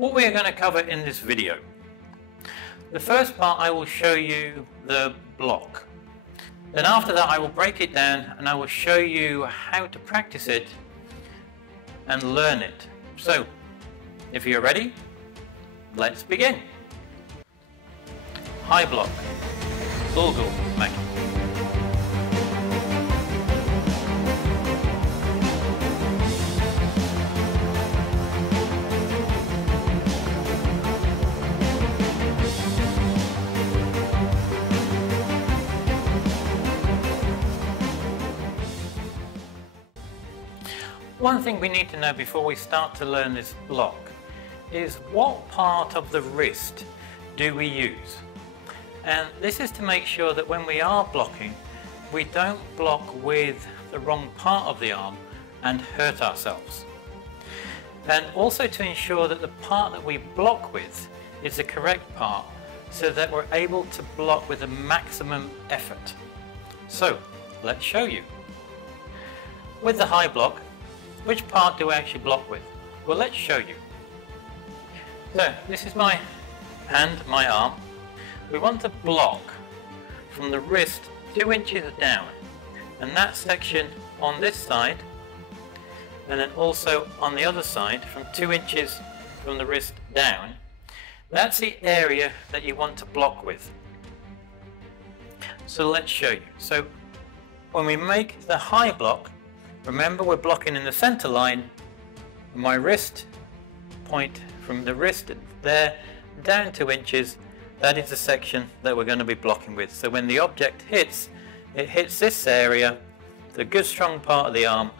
what we are going to cover in this video. The first part I will show you the block. Then after that I will break it down and I will show you how to practice it and learn it. So, if you're ready, let's begin. High block, Olgul Makki. One thing we need to know before we start to learn this block is what part of the wrist do we use? And this is to make sure that when we are blocking, we don't block with the wrong part of the arm and hurt ourselves. And also to ensure that the part that we block with is the correct part so that we're able to block with the maximum effort. So let's show you. With the high block, which part do I actually block with? Well, let's show you. So this is my hand, my arm. We want to block from the wrist 2 inches down, and that section on this side, and then also on the other side from 2 inches from the wrist down. That's the area that you want to block with. So let's show you. So when we make the high block, remember we're blocking in the center line. My wrist point from the wrist there down 2 inches, that is the section that we're going to be blocking with. So when the object hits, it hits this area, the good strong part of the arm,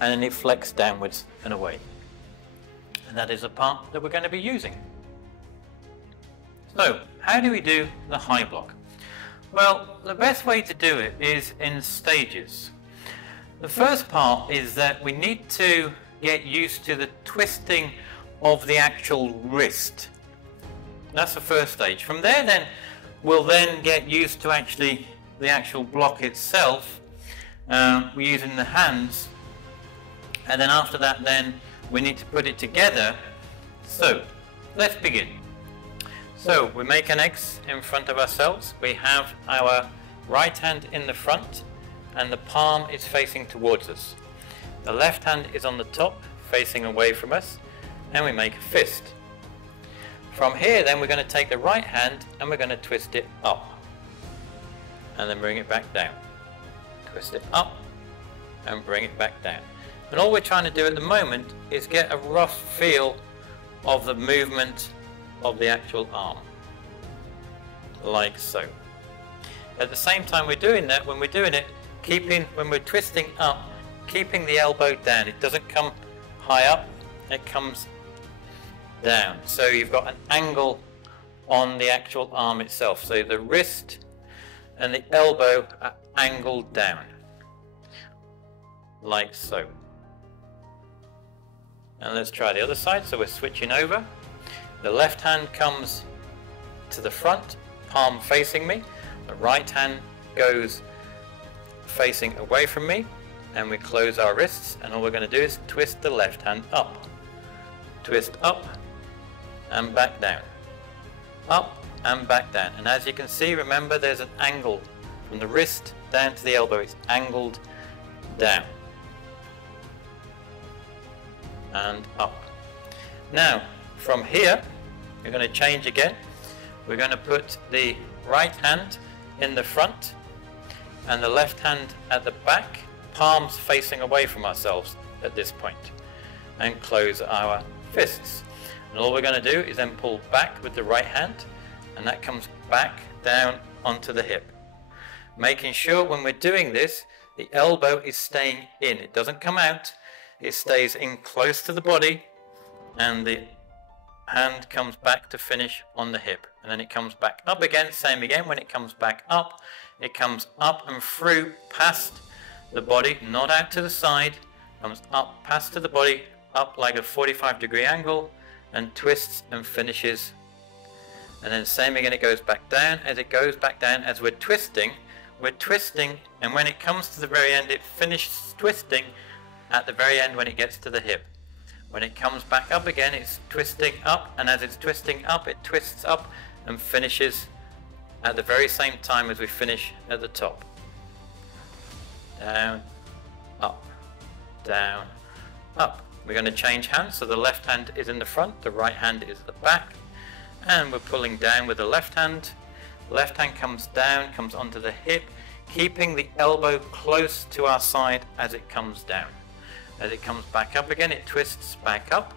and then it flex downwards and away. And that is the part that we're going to be using. So how do we do the high block? Well, the best way to do it is in stages. The first part is that we need to get used to the twisting of the actual wrist. That's the first stage. From there then, we'll then get used to actually the actual block itself. We're using the hands. And then after that then, we need to put it together. So, let's begin. So, we make an X in front of ourselves. We have our right hand in the front, and the palm is facing towards us. The left hand is on the top, facing away from us, and we make a fist. From here then we're going to take the right hand and we're going to twist it up, and then bring it back down. Twist it up and bring it back down. And all we're trying to do at the moment is get a rough feel of the movement of the actual arm, like so. At the same time we're doing that, when we're doing it, when we're twisting up, keeping the elbow down. It doesn't come high up, it comes down. So you've got an angle on the actual arm itself. So the wrist and the elbow are angled down, like so. And let's try the other side. So we're switching over. The left hand comes to the front, palm facing me. The right hand goes facing away from me, and we close our wrists, and all we're going to do is twist the left hand up. Twist up and back down. Up and back down. And as you can see, remember there's an angle from the wrist down to the elbow. It's angled down and up. Now from here we're going to change again. We're going to put the right hand in the front and the left hand at the back, palms facing away from ourselves at this point, and close our fists. And all we're going to do is then pull back with the right hand, and that comes back down onto the hip. Making sure when we're doing this, the elbow is staying in. It doesn't come out, it stays in close to the body, and the hand comes back to finish on the hip. And then it comes back up again, same again. When it comes back up, it comes up and through past the body, not out to the side, comes up past to the body, up like a 45-degree angle, and twists and finishes. And then same again, it goes back down. As it goes back down, as we're twisting, and when it comes to the very end, it finishes twisting at the very end when it gets to the hip. When it comes back up again, it's twisting up, and as it's twisting up, it twists up and finishes at the very same time as we finish at the top. Down, up, down, up. We're going to change hands, so the left hand is in the front, the right hand is at the back, and we're pulling down with the left hand. Left hand comes down, comes onto the hip, keeping the elbow close to our side as it comes down. As it comes back up again, it twists back up,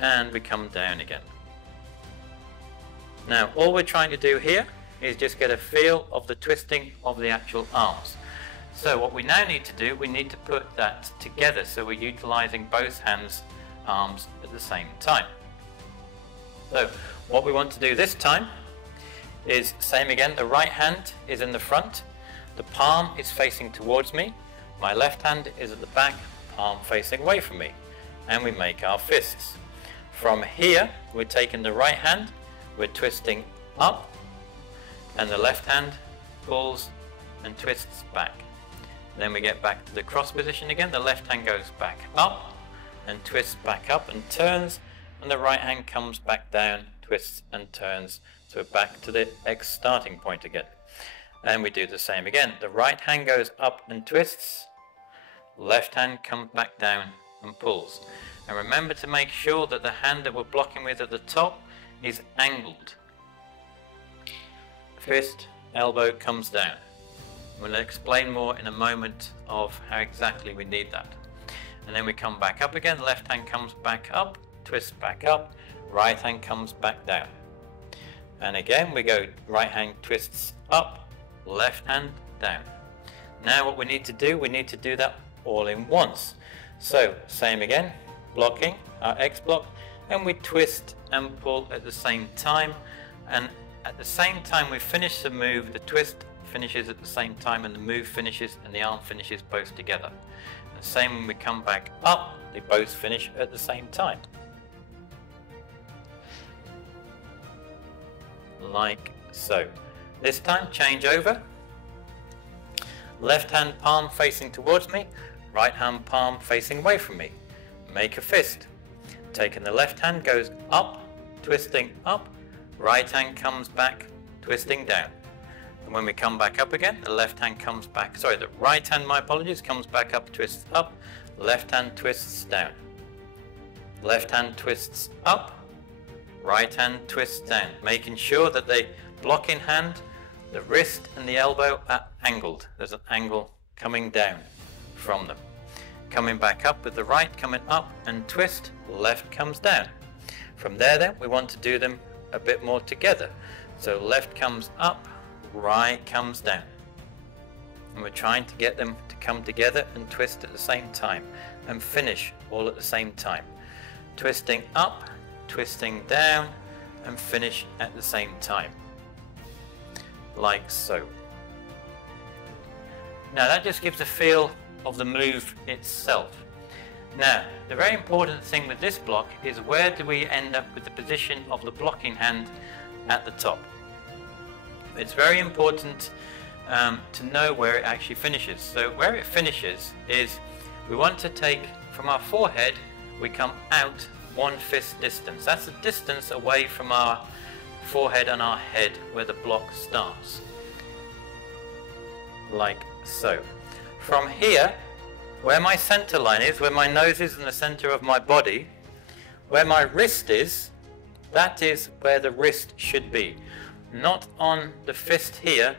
and we come down again. Now, all we're trying to do here is just get a feel of the twisting of the actual arms. So what we now need to do, we need to put that together, so we're utilizing both hands' arms at the same time. So what we want to do this time is same again. The right hand is in the front, the palm is facing towards me, my left hand is at the back, palm facing away from me, and we make our fists. From here, we're taking the right hand, we're twisting up, and the left hand pulls and twists back. Then we get back to the cross position again. The left hand goes back up and twists back up and turns, and the right hand comes back down, twists and turns. So we're back to the X starting point again. And we do the same again. The right hand goes up and twists, left hand comes back down and pulls. And remember to make sure that the hand that we're blocking with at the top is angled. Fist, elbow comes down. We'll explain more in a moment of how exactly we need that. And then we come back up again, left hand comes back up, twists back up, right hand comes back down. And again we go right hand twists up, left hand down. Now what we need to do that all in once. So same again, blocking our X block, and we twist and pull at the same time, and at the same time we finish the move, the twist finishes at the same time and the move finishes and the arm finishes both together. And the same when we come back up, they both finish at the same time. Like so. This time change over. Left hand palm facing towards me, right hand palm facing away from me. Make a fist. Taking the left hand goes up, twisting up, right hand comes back, twisting down. And when we come back up again, the left hand comes back, sorry, the right hand, my apologies, comes back up, twists up, left hand twists down. Left hand twists up, right hand twists down, making sure that the blocking hand, the wrist and the elbow are angled. There's an angle coming down from them. Coming back up with the right, coming up and twist, left comes down. From there then, we want to do them a bit more together. So left comes up, right comes down. And we're trying to get them to come together and twist at the same time and finish all at the same time. Twisting up, twisting down, and finish at the same time. Like so. Now that just gives a feel of the move itself. Now, the very important thing with this block is where do we end up with the position of the blocking hand at the top. It's very important to know where it actually finishes. So where it finishes is we want to take from our forehead, we come out 1 fist distance. That's the distance away from our forehead and our head where the block starts. Like so. From here, where my center line is, where my nose is in the center of my body, where my wrist is, that is where the wrist should be. Not on the fist here,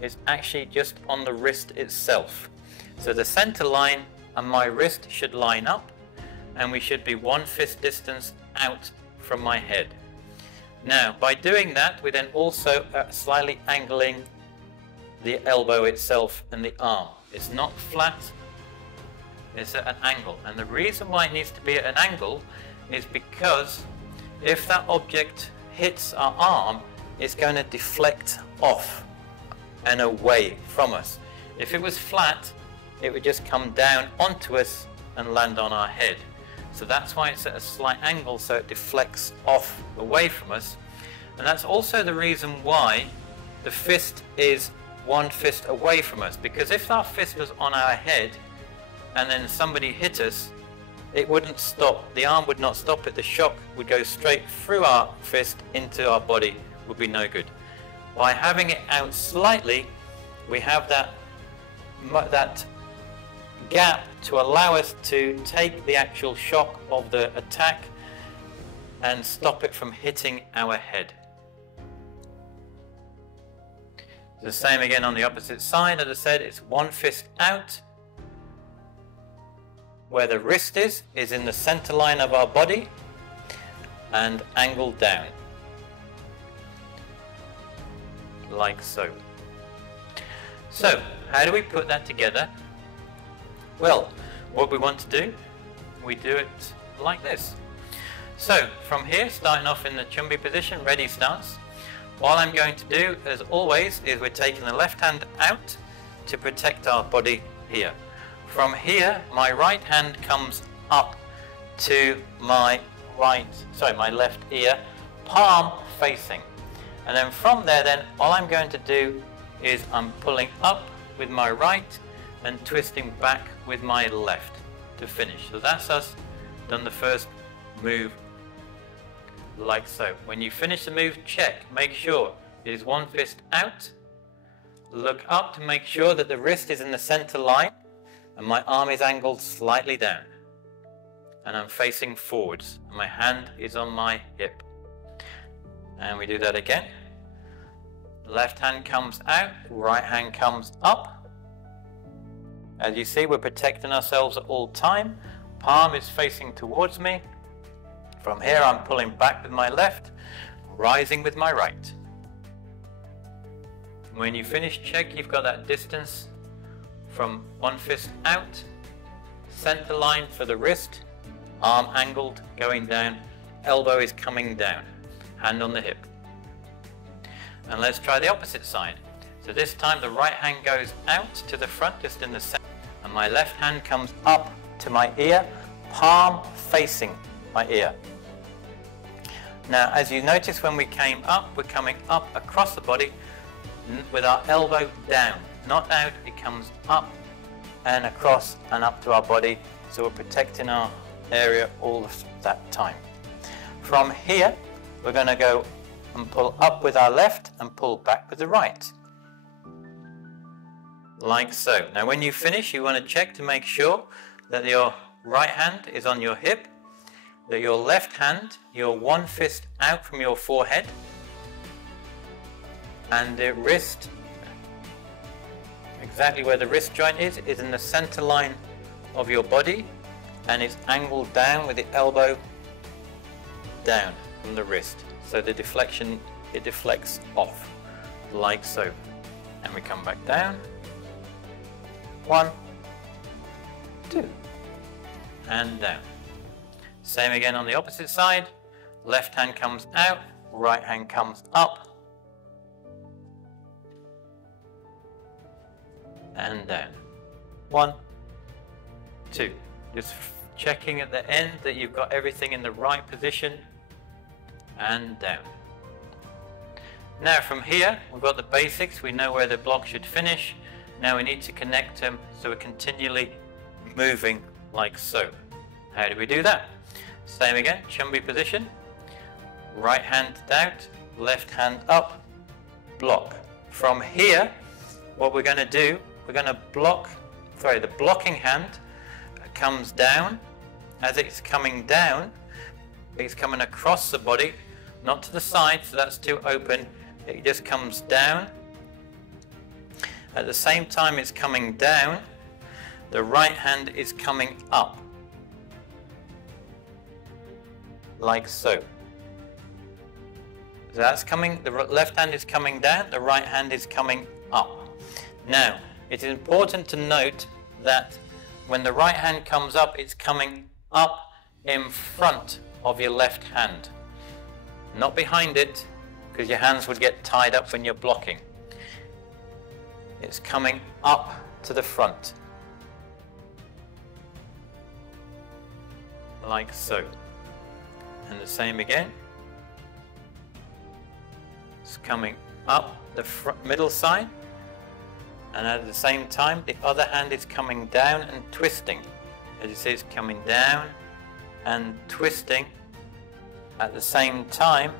it's actually just on the wrist itself. So the center line and my wrist should line up, and we should be 1 fist distance out from my head. Now, by doing that, we then also are slightly angling the elbow itself and the arm. It's not flat, it's at an angle. And the reason why it needs to be at an angle is because if that object hits our arm, it's going to deflect off and away from us. If it was flat, it would just come down onto us and land on our head. So that's why it's at a slight angle, so it deflects off away from us. And that's also the reason why the fist is 1 fist away from us, because if our fist was on our head and then somebody hit us, it wouldn't stop. The arm would not stop it. The shock would go straight through our fist into our body, would be no good. By having it out slightly, we have that gap to allow us to take the actual shock of the attack and stop it from hitting our head. The same again on the opposite side. As I said, it's one fist out. Where the wrist is in the center line of our body and angled down. Like so. So, how do we put that together? Well, what we want to do, we do it like this. So, from here, starting off in the Chumbi position, ready stance. What I'm going to do, as always, is we're taking the left hand out to protect our body here. From here, my right hand comes up to my left ear, palm facing. And then from there, then all I'm going to do is I'm pulling up with my right and twisting back with my left to finish. So that's us done the first move like so. When you finish the move, check, make sure it is one fist out. Look up to make sure that the wrist is in the center line and my arm is angled slightly down. And I'm facing forwards. And my hand is on my hip. And we do that again. Left hand comes out, right hand comes up. As you see, we're protecting ourselves at all time. Palm is facing towards me. From here, I'm pulling back with my left, rising with my right. When you finish, check you've got that distance from one fist out, center line for the wrist, arm angled, going down, elbow is coming down, hand on the hip. And let's try the opposite side. So this time the right hand goes out to the front, just in the center, and my left hand comes up to my ear, palm facing my ear. Now, as you notice, when we came up, we're coming up across the body with our elbow down, not out. It comes up and across and up to our body, so we're protecting our area all of that time. From here, we're going to go and pull up with our left and pull back with the right, like so. Now, when you finish, you want to check to make sure that your right hand is on your hip, that your left hand, your one fist out from your forehead, and the wrist, exactly where the wrist joint is in the center line of your body, and it's angled down with the elbow down from the wrist. So the deflection, it deflects off, like so. And we come back down. 1, 2, and down. Same again on the opposite side. Left hand comes out, right hand comes up, and down. 1, 2. Just checking at the end that you've got everything in the right position, and down. Now from here, we've got the basics. We know where the block should finish. Now we need to connect them, so we're continually moving like so. How do we do that? Same again, Chumbi position. Right hand out, left hand up, block. From here, what we're going to do, we're going to block, the blocking hand comes down. As it's coming down, it's coming across the body, not to the side, so that's too open. It just comes down. At the same time it's coming down, the right hand is coming up, like so. So that's coming, the left hand is coming down, the right hand is coming up. Now, it is important to note that when the right hand comes up, it's coming up in front of your left hand, not behind it, because your hands would get tied up when you're blocking. It's coming up to the front, like so. And the same again. It's coming up the middle side, and at the same time the other hand is coming down and twisting as you see, it's coming down and twisting at the same time.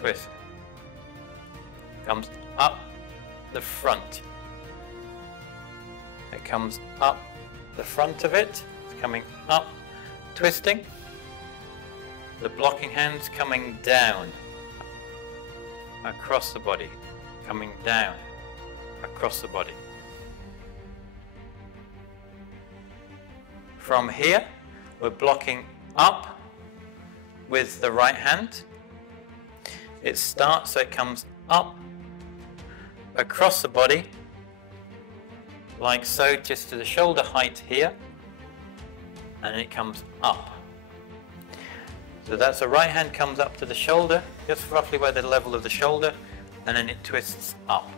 Twist. Comes up the front. It comes up the front of it. It's coming up, twisting. The blocking hand's coming down across the body, coming down across the body. From here, we're blocking up with the right hand. It starts, so it comes up across the body, like so, just to the shoulder height here, and it comes up. So that's the right hand comes up to the shoulder, just roughly where the level of the shoulder, and then it twists up.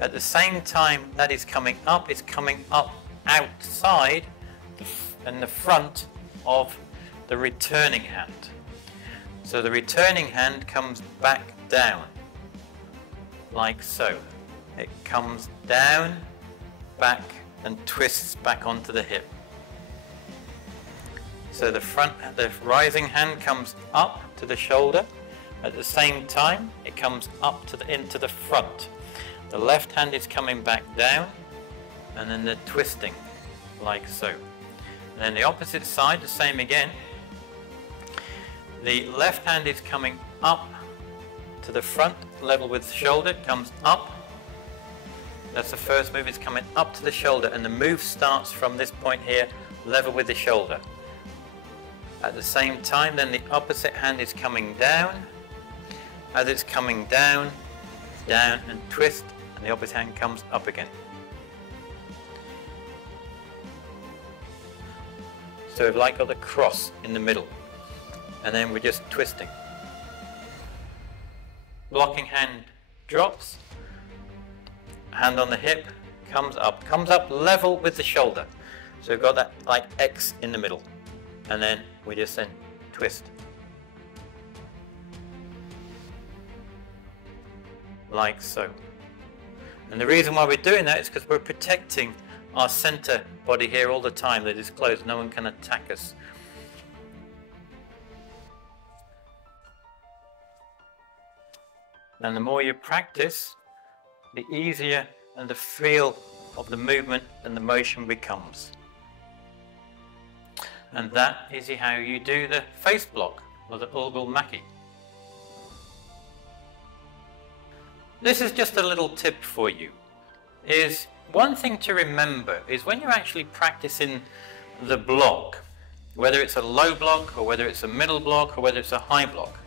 At the same time that is coming up, it's coming up outside and the front of the returning hand. So the returning hand comes back down, like so. It comes down, back, and twists back onto the hip. So the rising hand comes up to the shoulder. At the same time, it comes up into the front. The left hand is coming back down, and then the twisting, like so. And then the opposite side, the same again. The left hand is coming up to the front, level with the shoulder, comes up. That's the first move, it's coming up to the shoulder, and the move starts from this point here, level with the shoulder. At the same time, then the opposite hand is coming down. As it's coming down, down and twist, and the opposite hand comes up again. So we've like got the cross in the middle, and then we're just twisting. Blocking hand drops, hand on the hip, comes up level with the shoulder. So we've got that like X in the middle, and then we just then twist. Like so. And the reason why we're doing that is because we're protecting our center body here all the time. That is closed, no one can attack us. And the more you practice, the easier and the feel of the movement and the motion becomes. And that is how you do the face block, or the Olgul Makki. This is just a little tip for you. Is one thing to remember is when you're actually practicing the block, whether it's a low block or whether it's a middle block or whether it's a high block,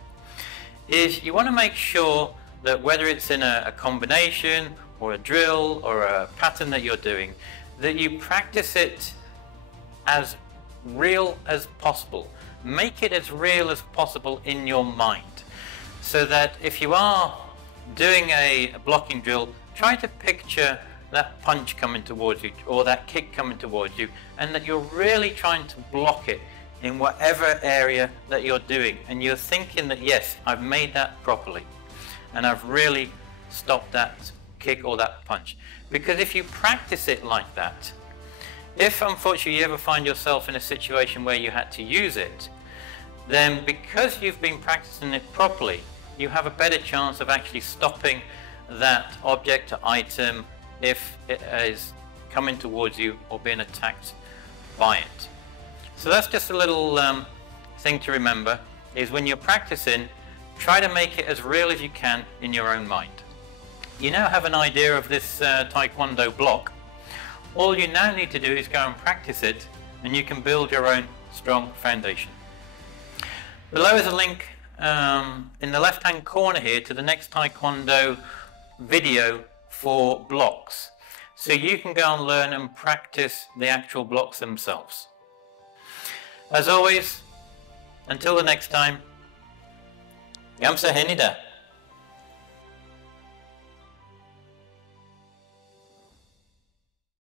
is you want to make sure that whether it's in a combination or a drill or a pattern that you're doing, that you practice it as real as possible. Make it as real as possible in your mind, so that if you are doing a blocking drill, try to picture that punch coming towards you or that kick coming towards you, and that you're really trying to block it in whatever area that you're doing, and you're thinking that yes, I've made that properly and I've really stopped that kick or that punch. Because if you practice it like that, if unfortunately you ever find yourself in a situation where you had to use it, then because you've been practicing it properly, you have a better chance of actually stopping that object or item if it is coming towards you or being attacked by it. So that's just a little thing to remember, is when you're practicing, try to make it as real as you can in your own mind. You now have an idea of this Taekwondo block. All you now need to do is go and practice it, and you can build your own strong foundation. Below is a link in the left hand corner here to the next Taekwondo video for blocks, so you can go and learn and practice the actual blocks themselves. As always, until the next time, Gamsa Henida.